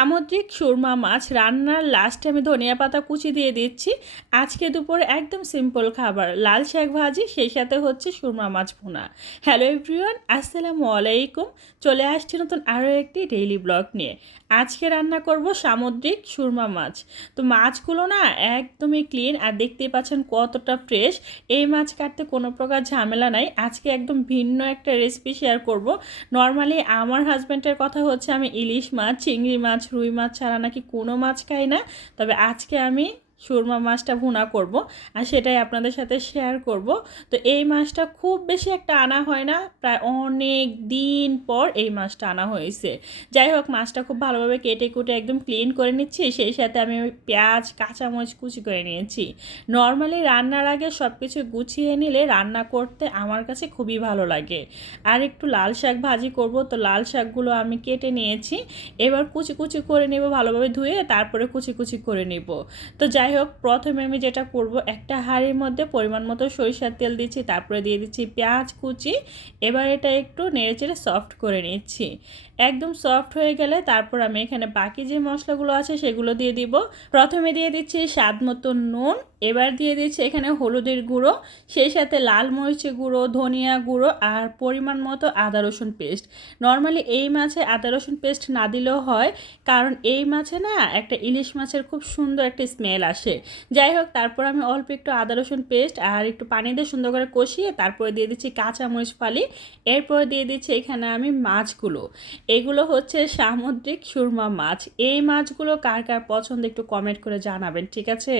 সামুদ্রিক সুরমা মাছ রান্নার লাস্টে আমি ধনিয়া পাতা কুচি দিয়ে দিচ্ছি। আজকে দুপুরে একদম সিম্পল খাবার। লাল শাক ভাজি, সেই সাথে হচ্ছে সুরমা মাছ ভুনা। হ্যালো এভরিওয়ান আসসালামু আলাইকুম। চলে আসছি নতুন আরও একটি ডেইলি ব্লগ নিয়ে। আজকে রান্না করব সামুদ্রিক সুরমা মাছ। তো মাছগুলো না একদমই ক্লিন আর দেখতেই পাচ্ছেন কতটা ফ্রেশ এই মাছ কাটতে কোনো প্রকার ঝামেলা নাই। আজকে একদম ভিন্ন একটা রেসিপি শেয়ার করব। নর্মালি আমার হাজব্যান্ডের কথা হচ্ছে আমি ইলিশ মাছ, চিংড়ি মাছ রুই মাছ ছাড়া নাকি কোনো মাছ খাই না। তবে আজকে আমি সুরমা মাছটা ভুনা করব আর সেটাই আপনাদের সাথে শেয়ার করব। তো এই মাছটা খুব বেশি একটা আনা হয় না, প্রায় অনেক দিন পর এই মাছটা আনা হয়েছে। যাই হোক, মাছটা খুব ভালোভাবে কেটে কুটে একদম ক্লিন করে নিচ্ছি, সেই সাথে আমি পেঁয়াজ, কাঁচামরিচ কুচি করে নিয়েছি। নর্মালি রান্নার আগে সব কিছু গুছিয়ে নিলে রান্না করতে আমার কাছে খুবই ভালো লাগে। আর একটু লাল শাক ভাজি করব, তো লাল শাকগুলো আমি কেটে নিয়েছি। এবার কুচি কুচি করে নেব ভালোভাবে ধুয়ে, তারপরে কুচি কুচি করে নেব। তো যাই হোক, প্রথমে আমি যেটা করব, একটা হাঁড়ির মধ্যে পরিমাণ মতো সরিষার তেল দিচ্ছি, তারপরে দিয়ে দিচ্ছি পেঁয়াজ কুচি। এবার এটা একটু নেড়েচেড়ে সফট করে নিচ্ছি। একদম সফট হয়ে গেলে তারপর আমি এখানে বাকি যে মশলাগুলো আছে সেগুলো দিয়ে দিব। প্রথমে দিয়ে দিচ্ছি স্বাদ মতো নুন, এবার দিয়ে দিচ্ছি এখানে হলুদের গুঁড়ো, সেই সাথে লাল মরিচের গুঁড়ো, ধনিয়া গুঁড়ো আর পরিমাণ মতো আদা রসুন পেস্ট। নর্মালি এই মাছে আদা রসুন পেস্ট না দিলেও হয়, কারণ এই মাছে না একটা ইলিশ মাছের খুব সুন্দর একটা স্মেল আসে। যাই হোক, তারপর আমি অল্প একটু আদা, রসুন পেস্ট আর একটু পানি দিয়ে সুন্দর করে কষিয়ে তারপরে দিয়ে দিচ্ছি কাঁচামরিচ ফালি। এরপরে দিয়ে দিচ্ছি এখানে আমি মাছগুলো। এগুলো হচ্ছে সামুদ্রিক সুরমা মাছ। এই মাছগুলো কার কার পছন্দ একটু কমেন্ট করে জানাবেন, ঠিক আছে?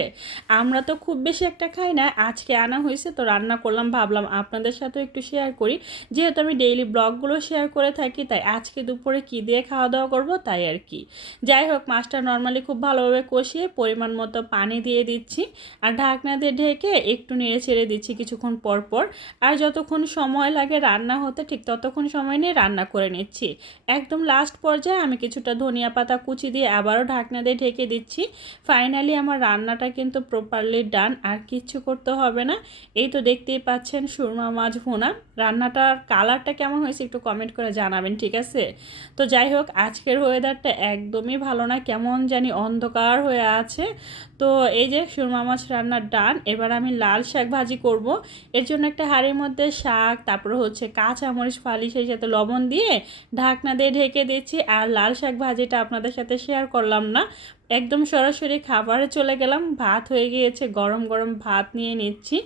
আমরা তো খুব বেশি একটা খাই না, আজকে আনা হয়েছে তো রান্না করলাম, ভাবলাম আপনাদের সাথেও একটু শেয়ার করি। যেহেতু আমি ডেইলি ব্লগগুলো শেয়ার করে থাকি, তাই আজকে দুপুরে কী দিয়ে খাওয়া দাওয়া করব তাই আর কি। যাই হোক, মাছটা নর্মালি খুব ভালোভাবে কষিয়ে পরিমাণ মতো পানি দিয়ে দিচ্ছি আর ঢাকনা দিয়ে ঢেকে একটু নেড়ে ছেড়ে দিচ্ছি কিছুক্ষণ পর পর। আর যতক্ষণ সময় লাগে রান্না হতে, ঠিক ততক্ষণ সময় নিয়ে রান্না করে নিচ্ছি। একদম লাস্ট পর্যায়ে আমি কিছুটা ধনিয়া পাতা কুচি দিয়ে আবারও ঢাকনা দিয়ে ঢেকে দিচ্ছি। ফাইনালি আমার রান্নাটা কিন্তু প্রপারলি ডান আর কিচ্ছু করতে হবে না। এই তো দেখতেই পাচ্ছেন সুরমা মাছ ভুনা। রান্নাটার কালারটা কেমন হয়েছে একটু কমেন্ট করে জানাবেন, ঠিক আছে? তো যাই হোক, আজকের ওয়েদারটা একদমই ভালো না, কেমন জানি অন্ধকার হয়ে আছে। তো এই যে সুরমা মাছ রান্নার ডান, এবার আমি লাল শাক ভাজি করব। এর জন্য একটা হাঁড়ির মধ্যে শাক, তারপরে হচ্ছে কাঁচা মরিচ ফালি সেই সাথে লবণ দিয়ে ঢাকনা দিয়ে ঢেকে দিচ্ছি। আর লাল শাক ভাজিটা আপনাদের সাথে শেয়ার করলাম না। একদম সরাসরি খাবারে চলে গেলাম। ভাত হয়ে গিয়েছে, গরম গরম ভাত নিয়ে নিচ্ছি।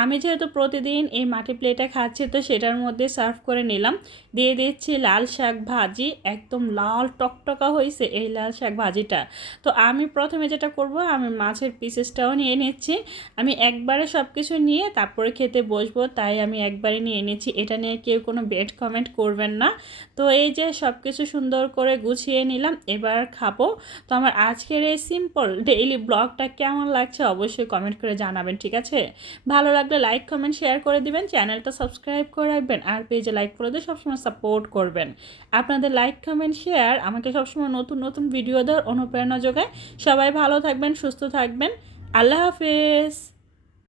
আমি যেহেতু প্রতিদিন এই মাটি প্লেটে খাচ্ছি, তো সেটার মধ্যে সার্ভ করে নিলাম। দিয়ে দিচ্ছি লাল শাক ভাজি, একদম লাল টকটকা হয়েছে এই লাল শাক ভাজিটা। তো আমি প্রথমে যেটা করব, আমি মাছের পিসেসটাও নিয়ে নিচ্ছি। আমি একবারে সব কিছু নিয়ে তারপরে খেতে বসবো, তাই আমি একবারে নিয়ে নিচ্ছি। এটা নিয়ে কেউ কোনো বেড কমেন্ট করবেন না। তো এই যে সব কিছু সুন্দর করে গুছিয়ে নিলাম, এবার খাব। তো আমার আজকের এই সিম্পল ডেইলি ব্লগটা কেমন লাগছে অবশ্যই কমেন্ট করে জানাবেন, ঠিক আছে? ভালো লাগলে লাইক কমেন্ট শেয়ার করে দিবেন চ্যানেলটা সাবস্ক্রাইব করে রাখবেন, আর পেজে লাইক করে দিয়ে সবসময় সাপোর্ট করবেন। আপনাদের লাইক কমেন্ট শেয়ার আমাকে সবসময় নতুন নতুন ভিডিও দেওয়ার অনুপ্রেরণা যোগায়। সবাই ভালো থাকবেন, সুস্থ থাকবেন। আল্লাহ হাফেজ!